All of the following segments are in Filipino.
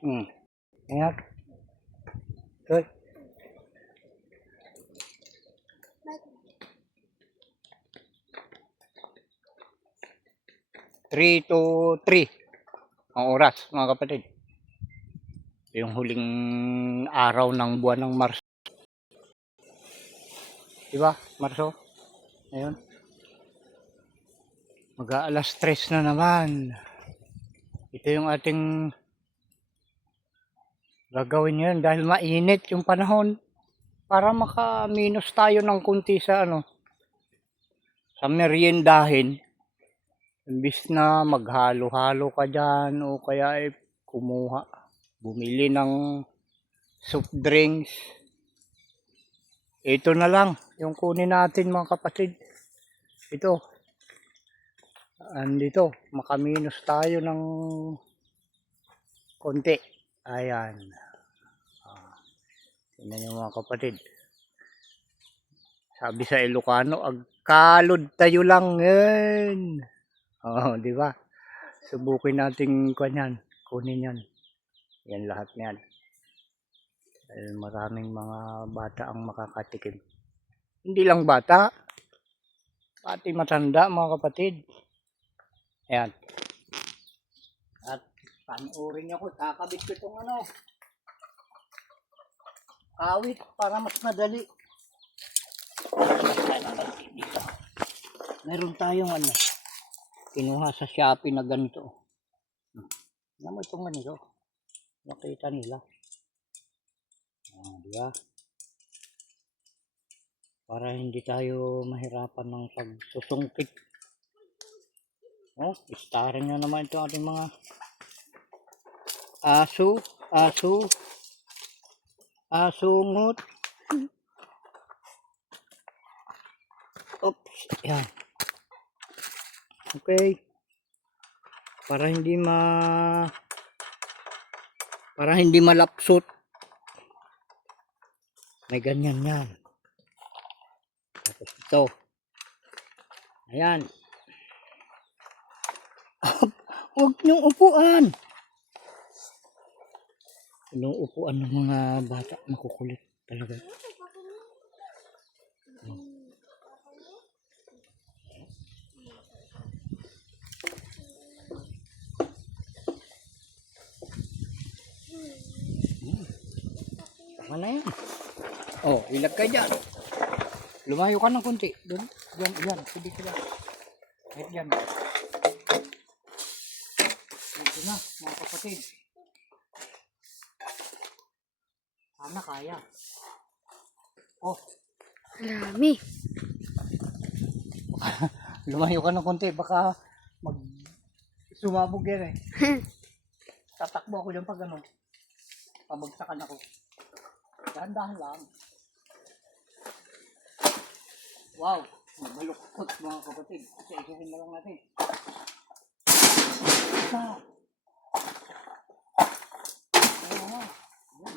Ingat. Good. 3 to 3 ang oras, mga kapatid. Yung huling araw ng buwan ng Marso. Diba, Marso? Ayun. Mag-aalas 3 na naman. Ito yung ating gagawin ngayon dahil mainit yung panahon. Para maka-minus tayo ng kunti sa sa meriendahin. Imbis na maghalo-halo ka dyan o kaya bumili ng soft drinks. Ito na lang yung kunin natin, mga kapatid. Ito. Andito, makaminus tayo ng konti. Ayan. Tingnan nyo, mga kapatid. Sabi sa Ilocano, agkalod tayo lang yan. Di ba? Subukin nating kunin yan. Yan lahat niyan. Dahil maraming mga bata ang makakatikim. Hindi lang bata, pati matanda, mga kapatid. Ayan. At panuorin niyo ko, kakabit ko itong awit para mas madali. Dito. Meron tayong kinuha sa Shopee na ganito. Alam mo itong ganito. Nakita nila. Diba? Para hindi tayo mahirapan ng pagsusungkit. Istarin na naman ito ating mga asungot. Oops, yan. Okay. Para hindi malapsot. May ganyan yan. Tapos ito. Ayan. Huwag niyong upuan. Inuupuan ng mga bata. Makukulit talaga. Tama na yan. Ilag ka dyan. Lumayo ka ng konti. Doon. Yan. Sige ka lang. Kahit yan. Ito na, mga kapatid. Sana kaya. Marami. Lumayo ka ng konti. Baka sumabog yan Tatakbo ako dyan pag pabagsakan ako. Dahan-dahan lang. Wow, mabaluktot, mga kapatid. Isa-isahin na lang natin. Isa. Ayan.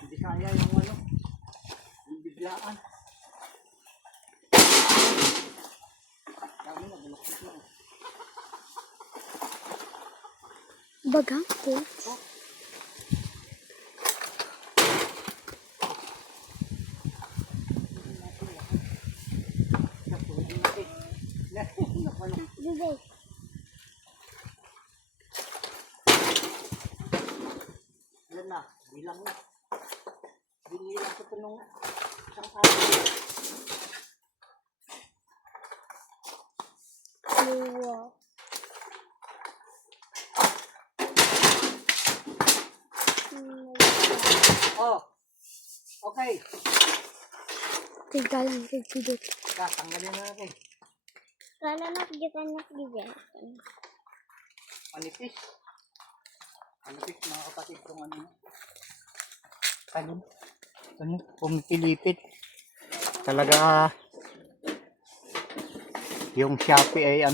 Hindi kaya yung biglaan. Dami na, baluktot lang. Bagang ko. Bibay. Yan na, bilang na. Binilang ko ito nung isang araw. Okay. Tigalan sa sidot. Tanggalin na natin. Kala nakagyan. Manipis. Manipis, mga kapatid, kung pumipilipit. Talaga, yung Shopee ay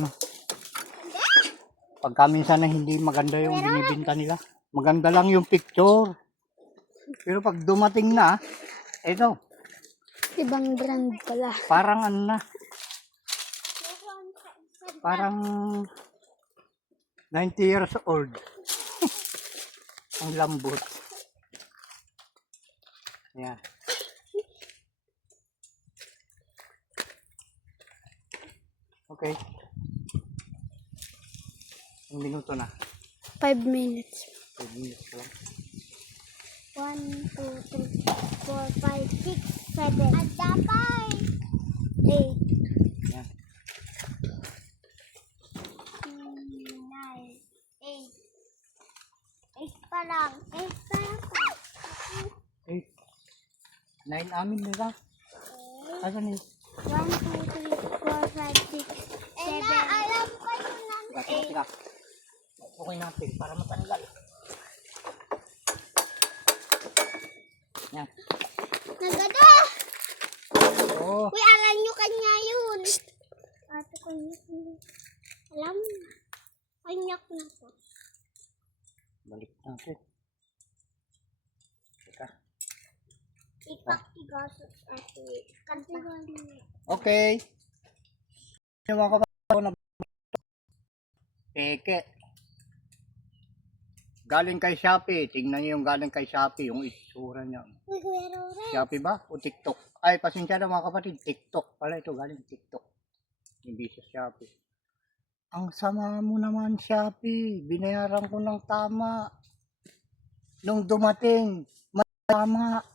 pagka minsan na hindi maganda yung binibinta nila. Maganda lang yung picture. Pero pag dumating na, ito. Ibang brand pala. Parang Parang 90 years old. Ang lambot. Ayan. Okay. Ang minuto na. 5 minutes. 5 minutes lang. 1, 2, 3, 4, 5, 6, 7. At dapat 8, Ayan. 9, 8. 8 pa lang. 8 pa lang. 8. 9 amin nila. Asan eh? 1, 2, 3, 4, 5, 6, 7. Alam ko yung number. Teka. Okay natin para matanggal. Yan. Nagada! Oo. Uy, alam nyo kanya yun. Ate ko yun. Alam mo. Kanya ko na po. Balik natin. Teka. Ipakigasos ate. Kantigan mo. Okay. Yung mga kapatid ko na peke. Galing kay Shopee. Tingnan niyo yung galing kay Shopee. Yung itsura niya. Uy, Kuya Rora. Shopee ba? O TikTok? Ay, pasensya na mga kapatid. TikTok pala ito. Galing TikTok. Hindi sa Shopee. Ang sama mo naman, Shopee. Binayaran ko ng tama. Nung dumating, tama.